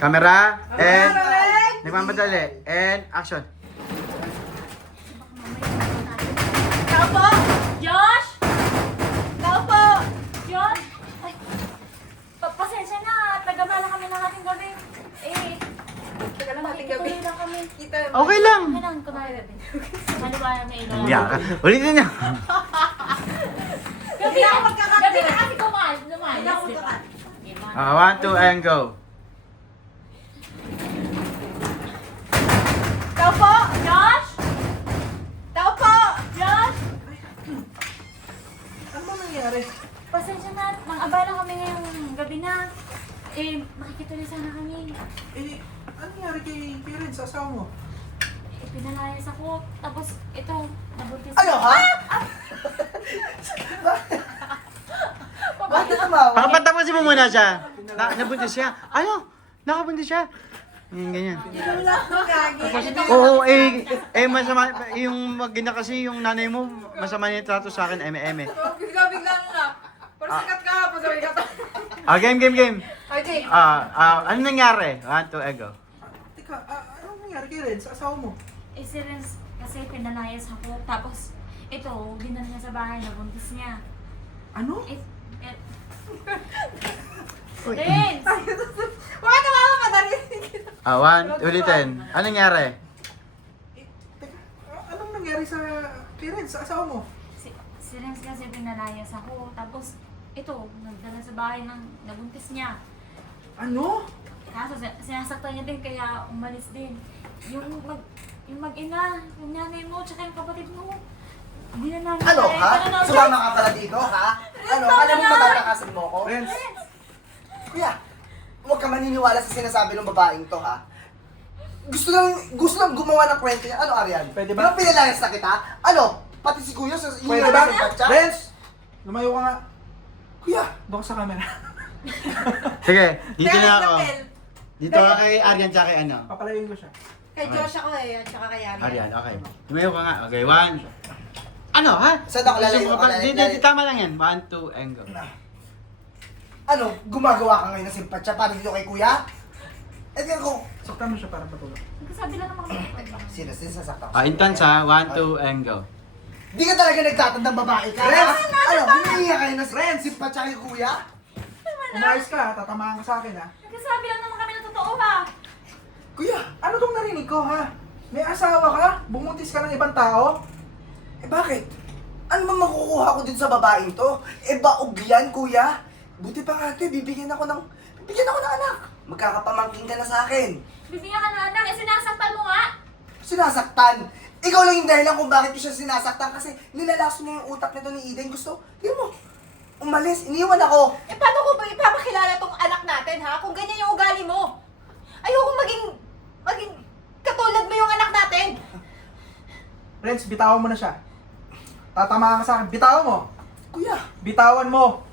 Camera, and nagmamadali, and action. Tao po! Josh! Tao po! Josh! Ay, pasensya na. Taga-bala kami ng ating gabi. Teka lang natin gabi. Makikituloy lang kami. Kita Okay lang. Okay lang, kunwari. Maliwanag na ilaw. Yeah. Ulitin niyo. Gabi Hindi ako na magkakat. gabi na kasi lumayas, Hindi ako di ba? magkakat. One, two, and go. Tao po! Josh! Tao po! Josh! Ano ba nangyari? Pasensya na. Mang-abala kami ngayong gabi na. Makikituloy sana kami. Ano nangyari kay Red sa asawa mo? Pinalayas ako. Tapos, ito, nabuntis. Ano ha? Bakit tumawa? Pakapatapusin mo muna siya. Nabuntis siya. Ano? Nakabuntis siya. Ganyan. Wala akong gagi. Oo, masama, yung magina kasi yung nanay mo, masama niya yung trato sa akin, eme-eme. Bigla-bigla na. Parang sikat ka hapon, sabi ka to. Game. Okay. Ano nangyari? One, two, and go. Teka, ano nangyari kay Red sa asawa mo? Si Renz, kasi pinalayas ako. Tapos, ito, dinala niya sa bahay, nabuntis niya. Ano? Renz! Bakit tumawa pa narinig kita? One, ulitin. Ano nangyari? Teka, anong nangyari kay Red sa asawa mo? Si Renz kasi pinalayas ako. Tapos, ito, nagdala sa bahay ng nabuntis niya. Ano? Kaso, sinasaktan niya din, kaya umalis din. Yung mag-ina, yung nanay mo, tsaka yung kapatid mo. Hindi na namin Ano kaya. ha? Ano na- Sumama ka pala dito ha? Ano? Kala mo matatakasan mo ko? Renz, Kuya, huwag ka maniniwala sa sinasabi ng babaeng to ha? Gusto lang gumawa ng kwento niya. Ano, Arian? Pwede ba? Ano pinalayas na kita? Ano? Pati si Kuya sa pwede ba? siya? Renz! Lumayo ka nga. Kuya! Doon ka sa camera. Sige, dito na ako. Bell. Dito ka kay Arian tsaka kay ano? Papalayuin ko siya. Kay Josh ako at saka kay Arian. Arian, okay. Lumayo ka nga. Okay, one. Ano, ha? Saan ako lalayo? Di, tama lang yan. One, two, and go. Ano? Gumagawa ka ngayon ng simpatsya para dito kay Kuya? Eh, tingnan ko. Saktan mo siya para matulog. Nagkasabi lang naman kami. Sino sasaktan ko? Intense ha. One, two, and go. Di ka talaga nagtatandang babae ka, ha? Ano? Humihingi kayo ng simpatsya kay Kuya? Umayos ka, tatamaan ka sa akin ha. Nagkasabi lang naman kami ng totoo ba? Kuya! Ano tong narinig ko ha? May asawa ka? Bumuntis ka ng ibang tao? Eh bakit? Ano bang makukuha ko din sa babaeng to? Eh baog yan, Kuya? Buti pa nga, bibigyan ako ng anak. Magkakapamangking ka na sa akin. Bibigyan ka na anak, sinasaktan mo nga. Sinasaktan. Ikaw lang yung dahilan kung bakit ko siya sinasaktan kasi nilalaso niya yung utak nito ni Eden. Gusto, di mo, umalis, iniwan ako. Eh, paano ko ba ipapakilala tong anak natin, ha? Kung ganyan yung ugali mo. Ayoko maging katulad mo yung anak natin. Renz, bitawan mo na siya. Tatamaan ka sa akin. Bitawan mo. Kuya, Bitawan mo.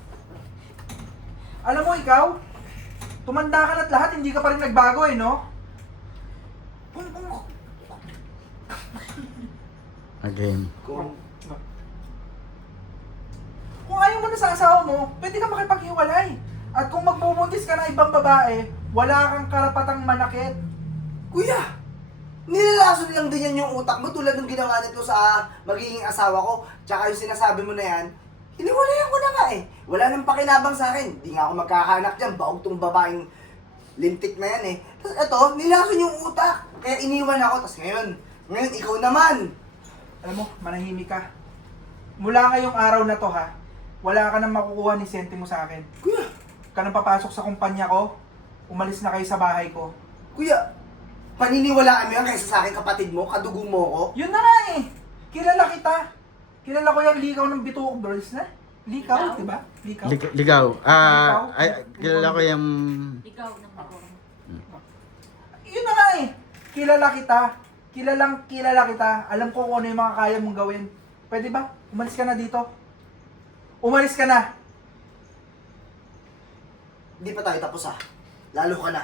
Alam mo ikaw, tumanda ka na't lahat, hindi ka pa rin nagbago eh, no? Again. Kung ayaw mo na sa asawa mo, pwede ka makipaghiwalay. At kung magbubuntis ka ng ibang babae, wala kang karapatang manakit. Kuya, nilalaso lang din yan yung utak mo tulad ng ginawa nito sa magiging asawa ko. Tsaka yung sinasabi mo na yan, iniwalayan ko na nga eh. Wala nang pakinabang sa akin. Di nga ako magkakanak dyan. Baog tong babaeng lintik na yan eh. Tapos ito, nilason yung utak. Kaya iniwan ako. Tapos ngayon ikaw naman. Alam mo, manahimik ka. Mula ngayong araw na to ha, wala ka nang makukuha ni sentimo sa akin. Kuya, Ka nang papasok sa kumpanya ko, umalis na kayo sa bahay ko. kuya, paniniwalaan mo yan kaysa sa akin kapatid mo, kadugo mo ko. Yun na nga eh. Kilala kita. Kilala ko yung ligaw ng bituok girls na. Likaw, di ba? Likaw. Ligaw. Kilala ko yung... Ikaw ng bagong. Yun na nga eh. Kilala kita. Kilala kita. Alam ko kung ano yung mga kaya mong gawin. Pwede ba? Umalis ka na dito. Umalis ka na. Hindi pa tayo tapos ha. Lalo ka na.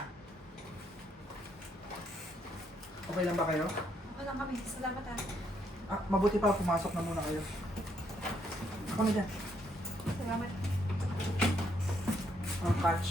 Okay lang ba kayo? Okay lang kami. Salamat, ha. Mabuti pa, pumasok na muna kayo. Ako na dyan. Salamat. Catch.